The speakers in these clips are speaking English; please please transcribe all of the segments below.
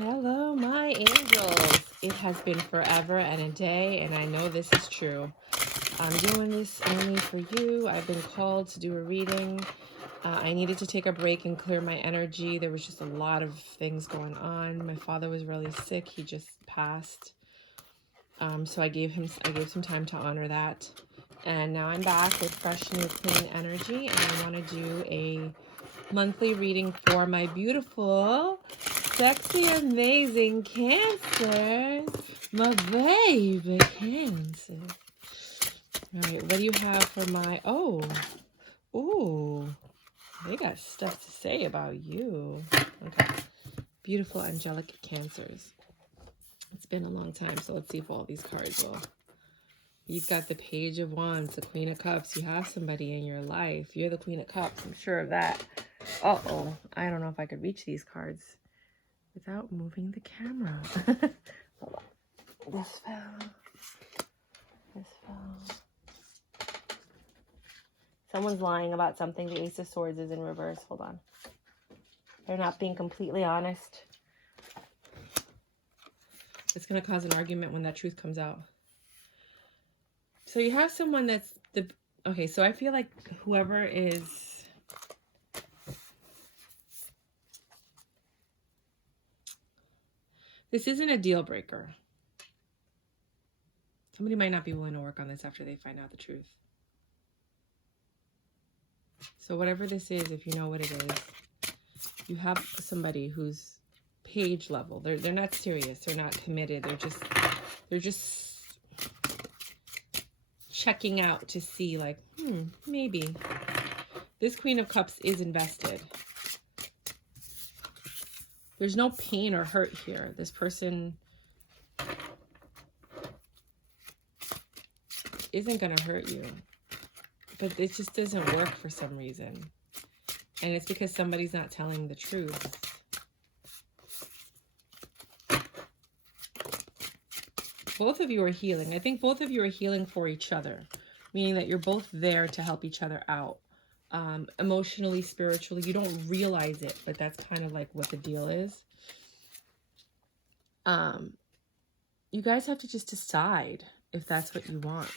Hello, my angels. It has been forever and a day, and I know this is true. I'm doing this only for you. I've been called to do a reading. I needed to take a break and clear my energy. There was just a lot of things going on. My father was really sick. He just passed. So I gave some time to honor that. And now I'm back with fresh, new, clean energy, and I want to do a monthly reading for my beautiful, sexy, amazing Cancer, my baby Cancer. All right, what do you have for my, ooh, they got stuff to say about you. Okay, beautiful, angelic Cancers. It's been a long time, so let's see if all these cards will. You've got the Page of Wands, the Queen of Cups. You have somebody in your life. You're the Queen of Cups, I'm sure of that. Uh-oh, I don't know if I could reach these cards without moving the camera. Hold on. This fell. This fell. Someone's lying about something. The Ace of Swords is in reverse. Hold on. They're not being completely honest. It's going to cause an argument when that truth comes out. So you have someone that's the... Okay, so I feel like whoever is... This isn't a deal breaker. Somebody might not be willing to work on this after they find out the truth. So whatever this is, if you know what it is, you have somebody who's page level. They're not serious. They're not committed. They're just checking out to see, like, maybe. This Queen of Cups is invested. There's no pain or hurt here. This person isn't going to hurt you. But it just doesn't work for some reason. And it's because somebody's not telling the truth. Both of you are healing. I think both of you are healing for each other. Meaning that you're both there to help each other out. Emotionally, spiritually. You don't realize it, but that's kind of like what the deal is. You guys have to just decide if that's what you want.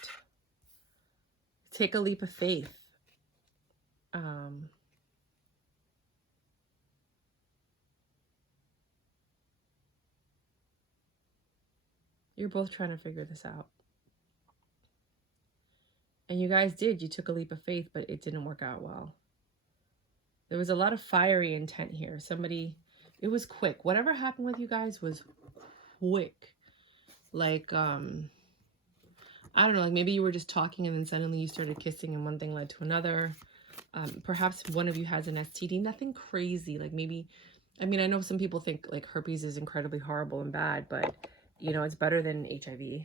Take a leap of faith. You're both trying to figure this out. And you guys did. You took a leap of faith, but it didn't work out well. There was a lot of fiery intent here. It was quick. Whatever happened with you guys was quick. Like, I don't know, like maybe you were just talking and then suddenly you started kissing and one thing led to another. Perhaps one of you has an STD. Nothing crazy. Like maybe, I mean, I know some people think like herpes is incredibly horrible and bad, but you know, it's better than HIV.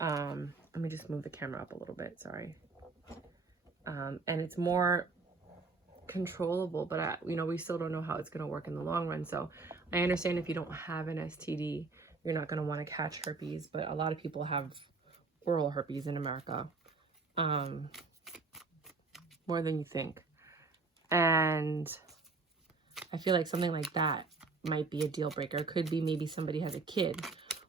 Let me just move the camera up a little bit. Sorry. And it's more controllable, but we still don't know how it's going to work in the long run. So I understand if you don't have an STD, you're not going to want to catch herpes, but a lot of people have oral herpes in America. More than you think. And I feel like something like that might be a deal breaker. It could be maybe somebody has a kid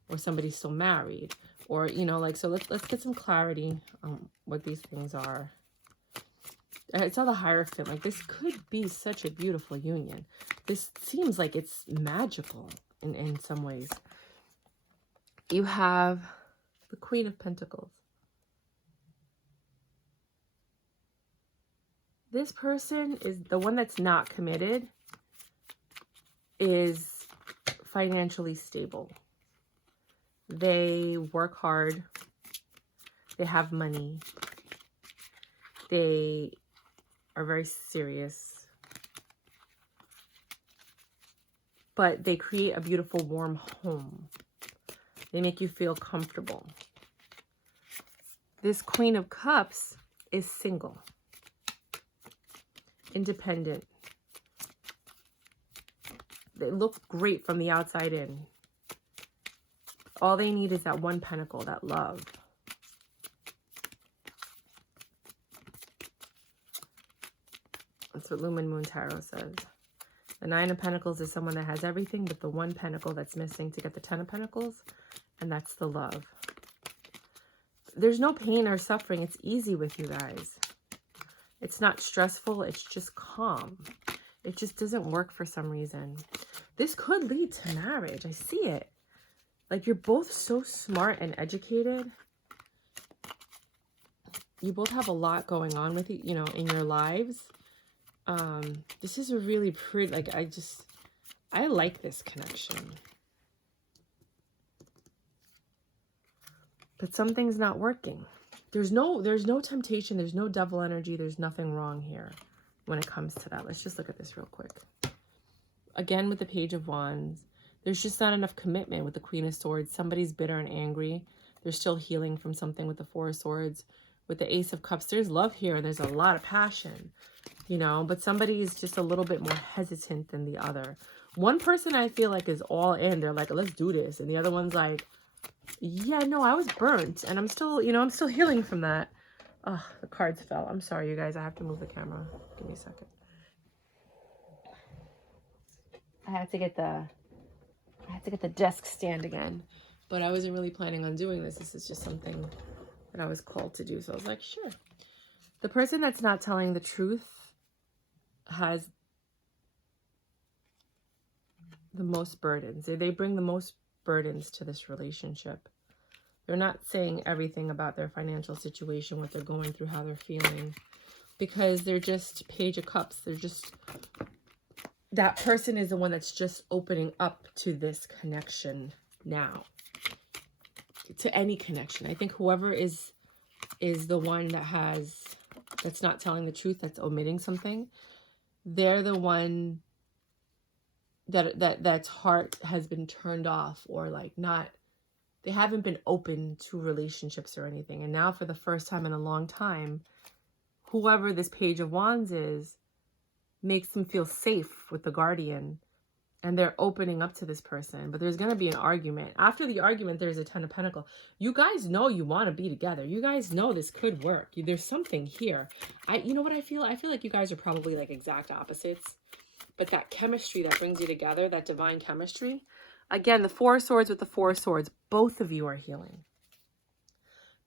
or somebody's still married or, you know, like, so let's get some clarity on what these things are. I saw the Hierophant. Like, this could be such a beautiful union. This seems like it's magical in some ways. You have the Queen of Pentacles. This person is the one that's not committed, is financially stable. They work hard. They have money. They are very serious. But they create a beautiful, warm home. They make you feel comfortable. This Queen of Cups is single. Independent. They look great from the outside in. All they need is that one pentacle, that love. That's what Lumen Moon Tarot says. The Nine of Pentacles is someone that has everything, but the one pentacle that's missing to get the Ten of Pentacles, and that's the love. There's no pain or suffering. It's easy with you guys. It's not stressful. It's just calm. It just doesn't work for some reason. This could lead to marriage. I see it. Like, you're both so smart and educated. You both have a lot going on with you, you know, in your lives. This is a really pretty, like, I like this connection. But something's not working. There's no temptation. There's no devil energy. There's nothing wrong here when it comes to that. Let's just look at this real quick. Again, with the Page of Wands, there's just not enough commitment with the Queen of Swords. Somebody's bitter and angry. They're still healing from something with the Four of Swords. With the Ace of Cups, there's love here and there's a lot of passion, you know, but somebody is just a little bit more hesitant than the other. One person I feel like is all in. They're like, let's do this. And the other one's like, yeah, no, I was burnt and I'm still, you know, I'm still healing from that. Oh, the cards fell. I'm sorry, you guys. I have to move the camera. Give me a second. I had to get the desk stand again, but I wasn't really planning on doing this. This is just something that I was called to do. So I was like, sure. The person that's not telling the truth has the most burdens. They bring the most burdens to this relationship. They're not saying everything about their financial situation, what they're going through, how they're feeling, because they're just Page of Cups. They're just, that person is the one that's just opening up to this connection now. To any connection. I think whoever is the one that's not telling the truth, that's omitting something, they're the one that's heart has been turned off, or like not, they haven't been open to relationships or anything. And now for the first time in a long time, whoever this Page of Wands is makes them feel safe with the Guardian. And they're opening up to this person. But there's going to be an argument. After the argument, there's a Ten of Pentacles. You guys know you want to be together. You guys know this could work. There's something here. You know what I feel? I feel like you guys are probably like exact opposites. But that chemistry that brings you together, that divine chemistry. Again, the Four of Swords with the Four of Swords. Both of you are healing.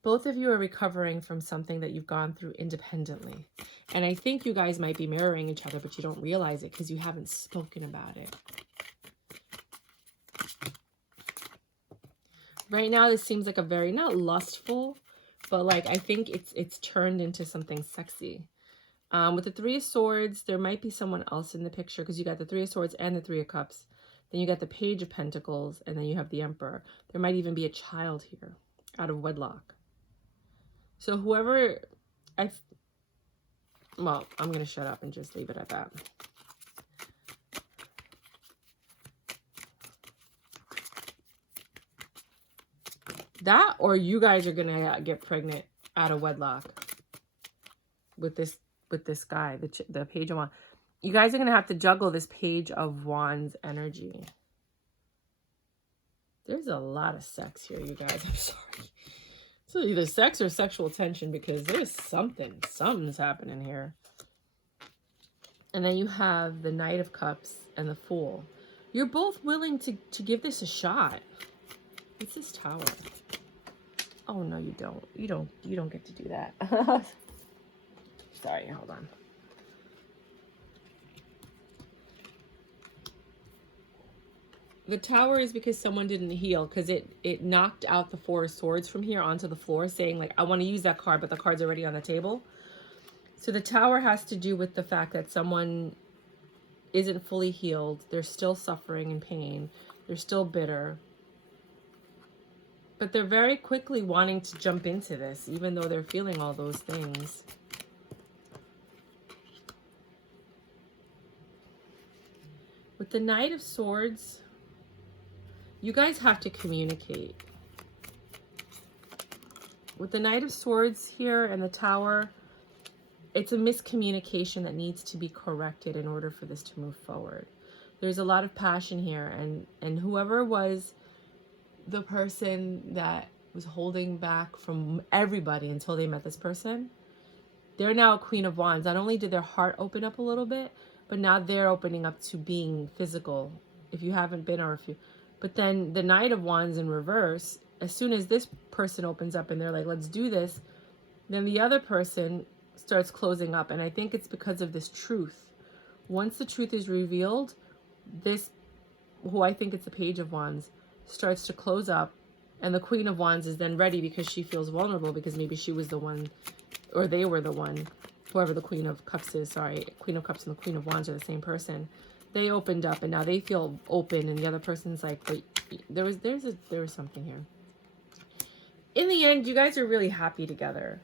Both of you are recovering from something that you've gone through independently. And I think you guys might be mirroring each other, but you don't realize it because you haven't spoken about it. Right now, this seems like a very, not lustful, but like, I think it's turned into something sexy. With the Three of Swords, there might be someone else in the picture because you got the Three of Swords and the Three of Cups. Then you got the Page of Pentacles, and then you have the Emperor. There might even be a child here out of wedlock. So whoever, well, I'm going to shut up and just leave it at that. That, or you guys are going to get pregnant out of wedlock with this guy, the Page of Wands. You guys are going to have to juggle this Page of Wands energy. There's a lot of sex here, you guys. I'm sorry. So either sex or sexual tension, because there's something's happening here. And then you have the Knight of Cups and the Fool. You're both willing to give this a shot. What's this Tower? Oh no, you don't. You don't get to do that. Sorry, hold on. The Tower is because someone didn't heal, because it knocked out the Four of Swords from here onto the floor, saying like, I want to use that card, but the card's already on the table. So the Tower has to do with the fact that someone isn't fully healed. They're still suffering and pain. They're still bitter. But they're very quickly wanting to jump into this, even though they're feeling all those things. With the Knight of Swords, you guys have to communicate. With the Knight of Swords here and the Tower, it's a miscommunication that needs to be corrected in order for this to move forward. There's a lot of passion here, and whoever was the person that was holding back from everybody until they met this person, they're now a Queen of Wands. Not only did their heart open up a little bit, but now they're opening up to being physical, if you haven't been, or if you, but then the Knight of Wands in reverse, as soon as this person opens up and they're like, let's do this, then the other person starts closing up. And I think it's because of this truth. Once the truth is revealed, this, who I think it's the Page of Wands, starts to close up, and the Queen of Wands is then ready because she feels vulnerable, because maybe she was the one, or they were the one, whoever the Queen of Cups is, sorry, Queen of Cups and the Queen of Wands are the same person. They opened up and now they feel open, and the other person's like, wait, there was something here. In the end, you guys are really happy together.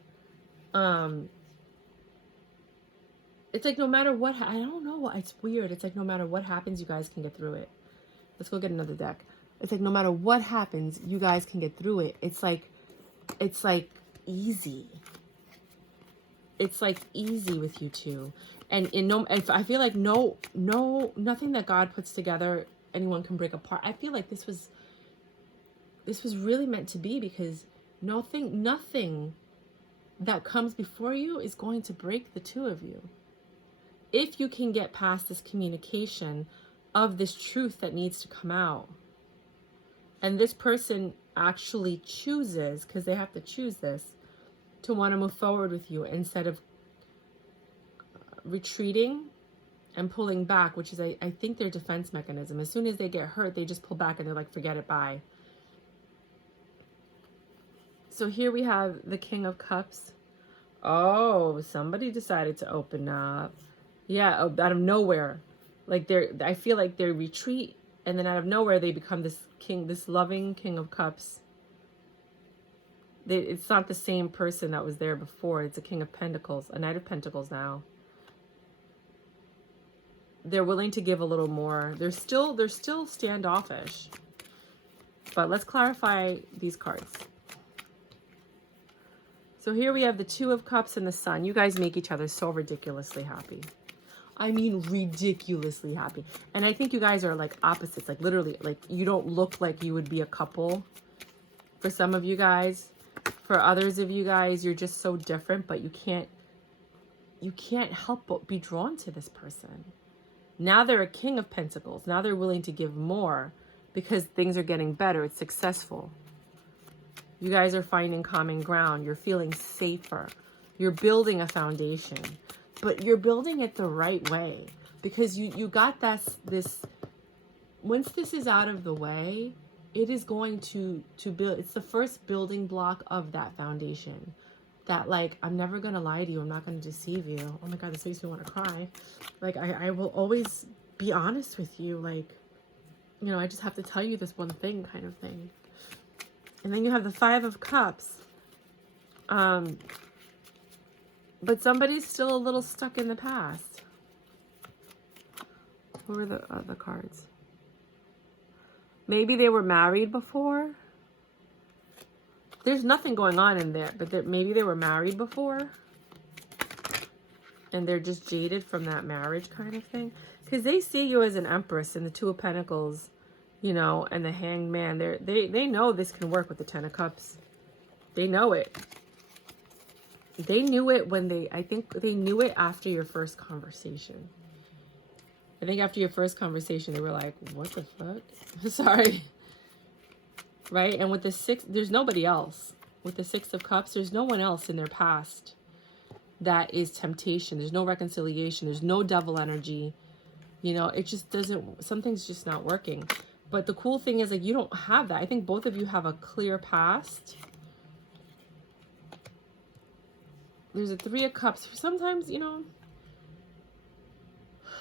It's like no matter what, I don't know, it's weird. It's like no matter what happens, you guys can get through it. Let's go get another deck. It's like no matter what happens, you guys can get through it. It's like easy. It's like easy with you two. And I feel like nothing that God puts together, anyone can break apart. I feel like this was really meant to be, because nothing that comes before you is going to break the two of you. If you can get past this communication of this truth that needs to come out. And this person actually chooses, because they have to choose this, to want to move forward with you instead of retreating and pulling back, which is, I think, their defense mechanism. As soon as they get hurt, they just pull back and they're like, forget it, bye. So here we have the King of Cups. Oh, somebody decided to open up. Yeah, out of nowhere. Like I feel like they retreat, and then out of nowhere they become this king, this loving King of Cups. It's not the same person that was there before. It's a King of Pentacles, a Knight of Pentacles now. They're willing to give a little more. They're still standoffish. But let's clarify these cards. So here we have the Two of Cups and the Sun. You guys make each other so ridiculously happy. I mean, ridiculously happy. And I think you guys are like opposites. Like literally, like you don't look like you would be a couple. For some of you guys. For others of you guys, you're just so different, but you can't help but be drawn to this person. Now they're a King of Pentacles. Now they're willing to give more because things are getting better. It's successful. You guys are finding common ground. You're feeling safer. You're building a foundation, but you're building it the right way, because you got this. Once this is out of the way, it is going to build. It's the first building block of that foundation. That, like, I'm never going to lie to you. I'm not going to deceive you. Oh my God, this makes me want to cry. Like, I will always be honest with you. Like, you know, I just have to tell you this one thing, kind of thing. And then you have the Five of Cups. But somebody's still a little stuck in the past. What were the other cards? Maybe they were married before. There's nothing going on in there, but maybe they were married before. And they're just jaded from that marriage kind of thing. Because they see you as an Empress and the Two of Pentacles, you know, and the Hanged Man. They know this can work with the Ten of Cups. They know it. They knew it I think they knew it after your first conversation. I think after your first conversation, they were like, what the fuck? Sorry. Right? And with the Six, there's nobody else. With the Six of Cups, there's no one else in their past that is temptation. There's no reconciliation. There's no devil energy. You know, it just doesn't, something's just not working. But the cool thing is, like, you don't have that. I think both of you have a clear past. There's a Three of Cups. Sometimes, you know,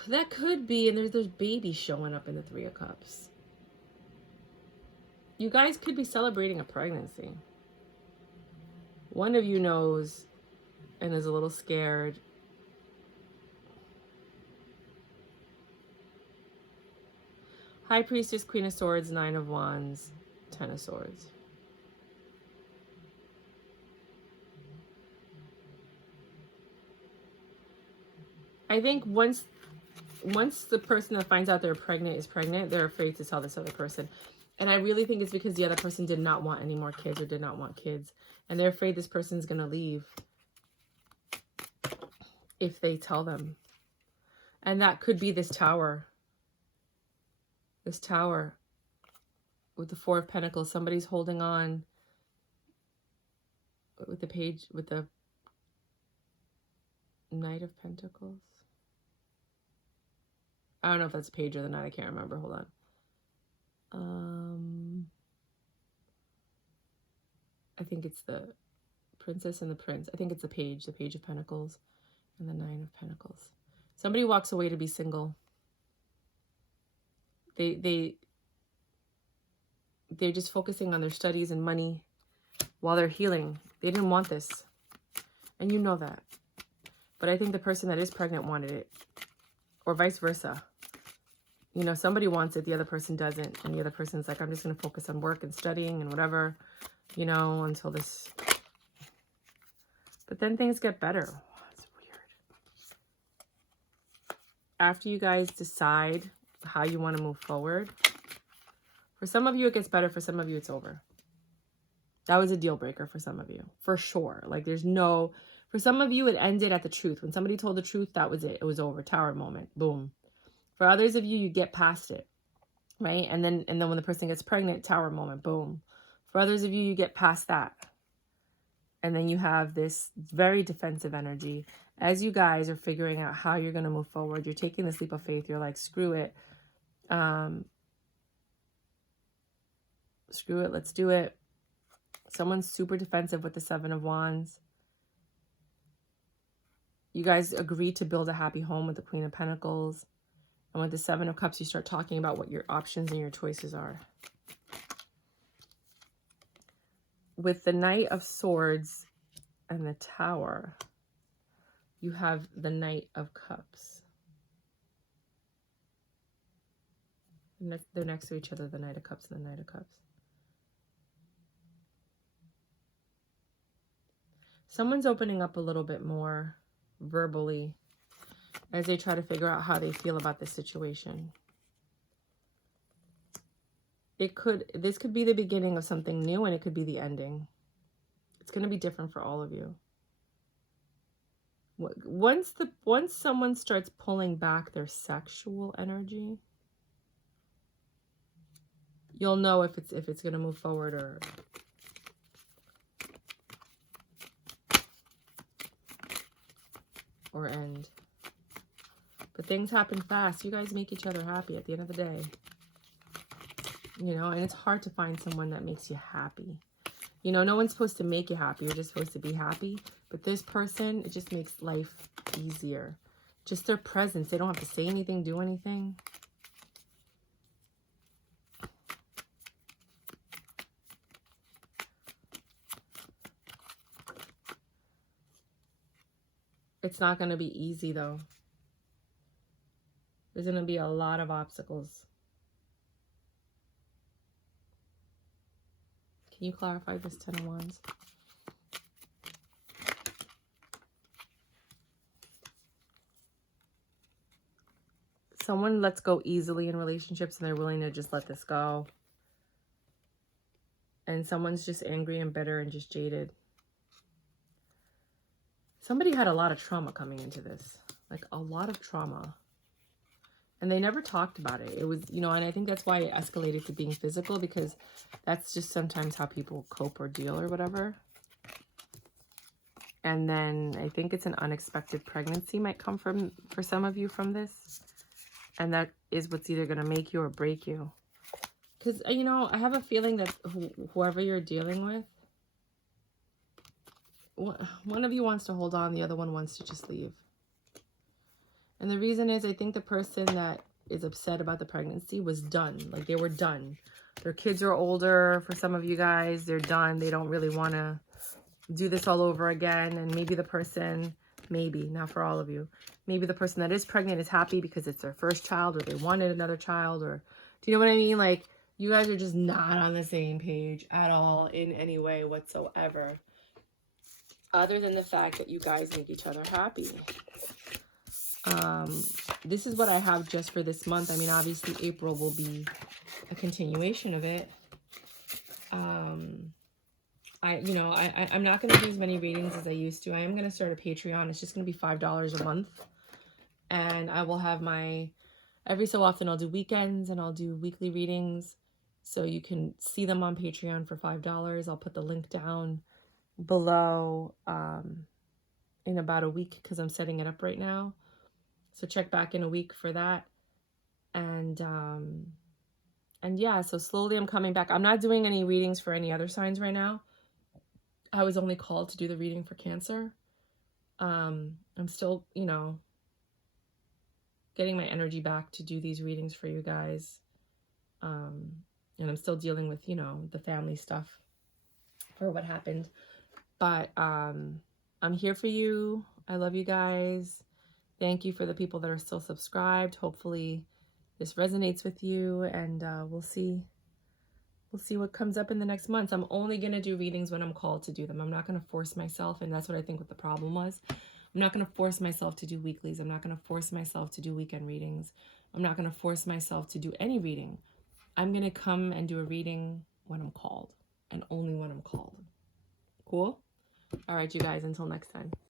that could be, and there's babies showing up in the Three of Cups. You guys could be celebrating a pregnancy. One of you knows and is a little scared. High Priestess, Queen of Swords, Nine of Wands, Ten of Swords. I think once the person that finds out they're pregnant is pregnant, they're afraid to tell this other person. And I really think it's because the other person did not want any more kids or did not want kids. And they're afraid this person's going to leave if they tell them. And that could be this tower. This tower with the Four of Pentacles. Somebody's holding on with the page, with the Knight of Pentacles. I don't know if that's page or the Knight. I can't remember. Hold on. I think it's the Princess and the Prince. I think it's the Page of Pentacles and the Nine of Pentacles. Somebody walks away to be single. They're just focusing on their studies and money while they're healing. They didn't want this. And you know that. But I think the person that is pregnant wanted it. Or vice versa. You know, somebody wants it, the other person doesn't. And the other person's like, I'm just going to focus on work and studying and whatever, you know, until this. But then things get better. Oh, that's weird. After you guys decide how you want to move forward, for some of you it gets better, for some of you it's over. That was a deal breaker for some of you, for sure. Like there's no, for some of you it ended at the truth. When somebody told the truth, that was it. It was over. Tower moment. Boom. For others of you, you get past it, right? And then when the person gets pregnant, tower moment. Boom. For others of you, you get past that. And then you have this very defensive energy. As you guys are figuring out how you're going to move forward, you're taking this leap of faith. You're like, screw it. Screw it. Let's do it. Someone's super defensive with the Seven of Wands. You guys agree to build a happy home with the Queen of Pentacles. And with the Seven of Cups, you start talking about what your options and your choices are. With the Knight of Swords and the Tower, you have the Knight of Cups. They're next to each other, the Knight of Cups and the Knight of Cups. Someone's opening up a little bit more verbally as they try to figure out how they feel about this situation. This could be the beginning of something new, and it could be the ending. It's going to be different for all of you. Once someone starts pulling back their sexual energy, you'll know if it's going to move forward or end. But things happen fast. You guys make each other happy at the end of the day. You know, and it's hard to find someone that makes you happy. You know, no one's supposed to make you happy. You're just supposed to be happy. But this person, it just makes life easier. Just their presence. They don't have to say anything, do anything. It's not going to be easy, though. There's going to be a lot of obstacles. Can you clarify this Ten of Wands? Someone lets go easily in relationships and they're willing to just let this go. And someone's just angry and bitter and just jaded. Somebody had a lot of trauma coming into this. Like a lot of trauma. And they never talked about it. It was, you know, and I think that's why it escalated to being physical, because that's just sometimes how people cope or deal or whatever. And then I think it's an unexpected pregnancy might come for some of you from this. And that is what's either going to make you or break you. Because, you know, I have a feeling that whoever you're dealing with, one of you wants to hold on, the other one wants to just leave. And the reason is I think the person that is upset about the pregnancy was done. Like they were done. Their kids are older. For some of you guys, they're done. They don't really want to do this all over again. And maybe the person, maybe, not for all of you, maybe the person that is pregnant is happy because it's their first child, or they wanted another child, or do you know what I mean? Like you guys are just not on the same page at all in any way whatsoever. Other than the fact that you guys make each other happy. This is what I have just for this month. I mean, obviously April will be a continuation of it. I'm not going to do as many readings as I used to. I am going to start a Patreon. It's just going to be $5 a month. And I will have my, every so often I'll do weekends and I'll do weekly readings. So you can see them on Patreon for $5. I'll put the link down below in about a week because I'm setting it up right now. So check back in a week for that. And yeah, so slowly I'm coming back. I'm not doing any readings for any other signs right now. I was only called to do the reading for Cancer. I'm still, you know, getting my energy back to do these readings for you guys. And I'm still dealing with, you know, the family stuff for what happened. But I'm here for you. I love you guys. Thank you for the people that are still subscribed. Hopefully this resonates with you, and we'll see what comes up in the next months. I'm only going to do readings when I'm called to do them. I'm not going to force myself, and that's what I think what the problem was. I'm not going to force myself to do weeklies. I'm not going to force myself to do weekend readings. I'm not going to force myself to do any reading. I'm going to come and do a reading when I'm called, and only when I'm called. Cool? All right, you guys, until next time.